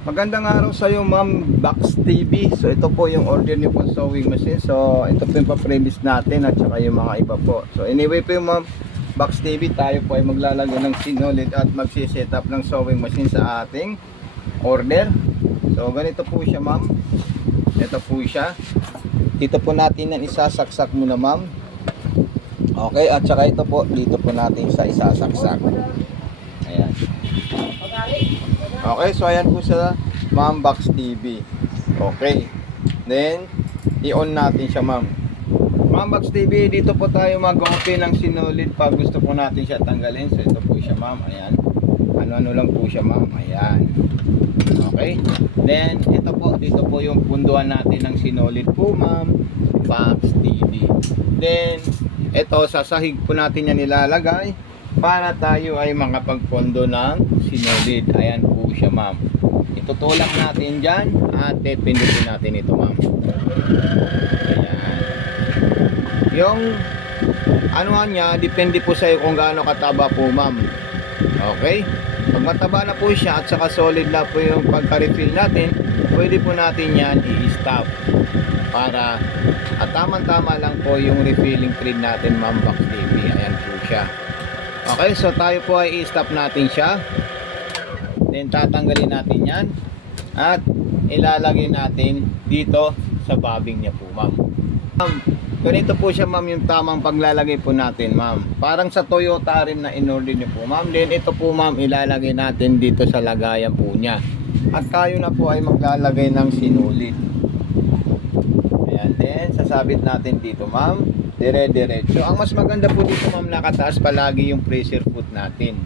Magandang araw sa iyo, Ma'am Box TV. So ito po yung order niyo po sewing machine. So ito po yung pa-premise natin at saka yung mga iba po. So anyway po yung Ma'am Box TV, tayo po ay maglalagay ng sinulid at magsi-set up ng sewing machine sa ating order. So ganito po siya, Ma'am. Ito po siya. Dito po natin yan isasaksak muna, Ma'am. Okay, at saka ito po, dito po natin sa isasaksak. Ayan. Okay, so ayan po sa Ma'am Box TV. Okay. Then, i-on natin siya, Ma'am. Ma'am Box TV, dito po tayo mag-open ng sinulid pag gusto po natin siya tanggalin. So, ito po siya, Ma'am. Ayan. Ano-ano lang po siya, Ma'am. Ayan. Okay. Then, ito po, dito po yung punduan natin ng sinulid po, Ma'am Box TV. Then, ito, sa sahig po natin yan nilalagay para tayo ay makapagpondo ng sinulid. Ayan po siya, Ma'am. Itutulak natin dyan at pindutin natin ito, Ma'am. Ayan. Yung ano niya, depende po sa iyo kung gaano kataba po, Ma'am. Okay? Pag mataba na po siya at saka solid na po yung pagka-refill natin, pwede po natin yan i-stop para at tama-tama lang po yung refilling thread natin, Ma'am Box TV. Ayan po siya. Okay, so tayo po ay i-stop natin siya. Then tatanggalin natin yan at ilalagay natin dito sa bobbing niya po, Ma'am. Ganito po siya, Ma'am, yung tamang paglalagay po natin, Ma'am. Parang sa Toyota rin na in-order niyo po, Ma'am. Then ito po, Ma'am, ilalagay natin dito sa lagayan po niya. At tayo na po ay maglalagay ng sinulid. Ayan, then sasabit natin dito, Ma'am. Dire-diretso. Ang mas maganda po dito, Ma'am, nakataas palagi yung pressure foot natin.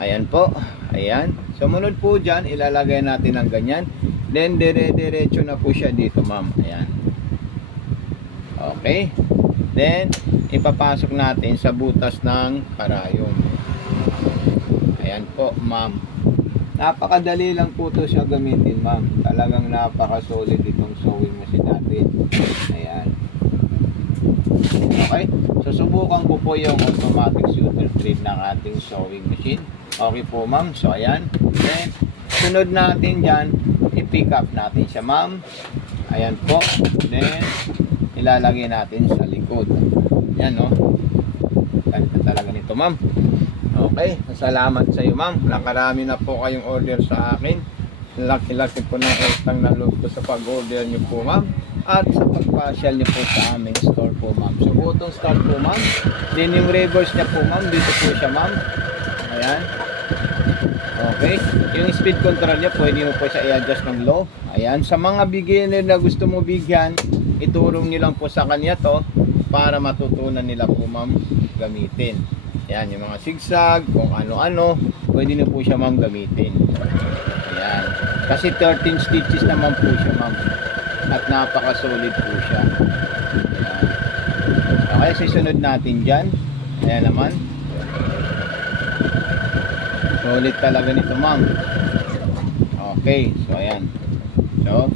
Ayan po. Ayan. Sumunod po dyan, ilalagay natin ng ganyan. Then, dire-diretso na po siya dito, Ma'am. Ayan. Okay. Then, ipapasok natin sa butas ng karayom. Ayan po, Ma'am. Napakadali lang po ito siya gamitin, Ma'am. Talagang napaka-solid itong sewing machine natin. Ayan. Okay. Susubukan ko po yung automatic shooter thread ng ating sewing machine. Okay po, Ma'am. So, ayan. Then, sunod natin dyan, i-pick up natin siya, Ma'am. Ayan po. Then, ilalagay natin sa likod. Ayan, no? Ganda talaga nito, Ma'am. Okay. Salamat sa iyo, Ma'am. Nakarami na po kayong order sa akin. Laki-laki po ng utang na loob ko sa pag-order niyo po, Ma'am. At sa pagpasyal niyo po sa aming store po, Ma'am. So, butong start po, Ma'am. Then, yung reverse niya po, Ma'am. Dito po siya, Ma'am. Ayan. Okay. Yung speed control niya, pwede mo po siya i-adjust ng low. Ayan. Sa mga beginner na gusto mo bigyan, iturong nyo lang po sa kanya to para matutunan nila po, Ma'am, gamitin. Ayan. Yung mga zigzag, kung ano-ano, pwede na po siya, Ma'am, gamitin. Ayan. Kasi 13 stitches naman po siya, Ma'am. At napaka-solid po siya. Ayan. Okay. Susunod natin dyan. Ayan naman. Solid talaga nito, Ma'am. Okay, so ayan. So,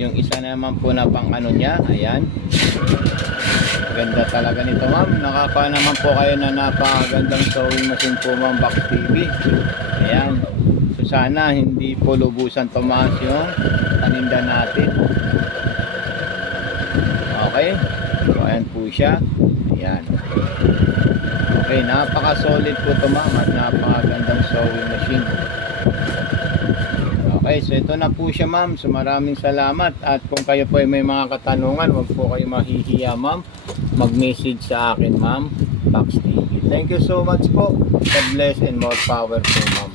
yung isa naman po na pang ano niya, ayan. Ganda talaga nito, Ma'am. Nakaka naman po kayo na napakagandang sewing machine po, Ma'am Box TV. Ayan. So sana hindi po lubusan tumaas yung paninda natin. Okay. So ayan po siya. Ayan. Okay, napaka-solid po ito, Ma'am, at napakagandang sewing machine. Okay, so ito na po siya, Ma'am. So maraming salamat. At kung kayo po ay may mga katanungan, huwag po kayo mahihiya, Ma'am. Mag-message sa akin, Ma'am Box TV. Thank you so much po. God bless and more power po, Ma'am.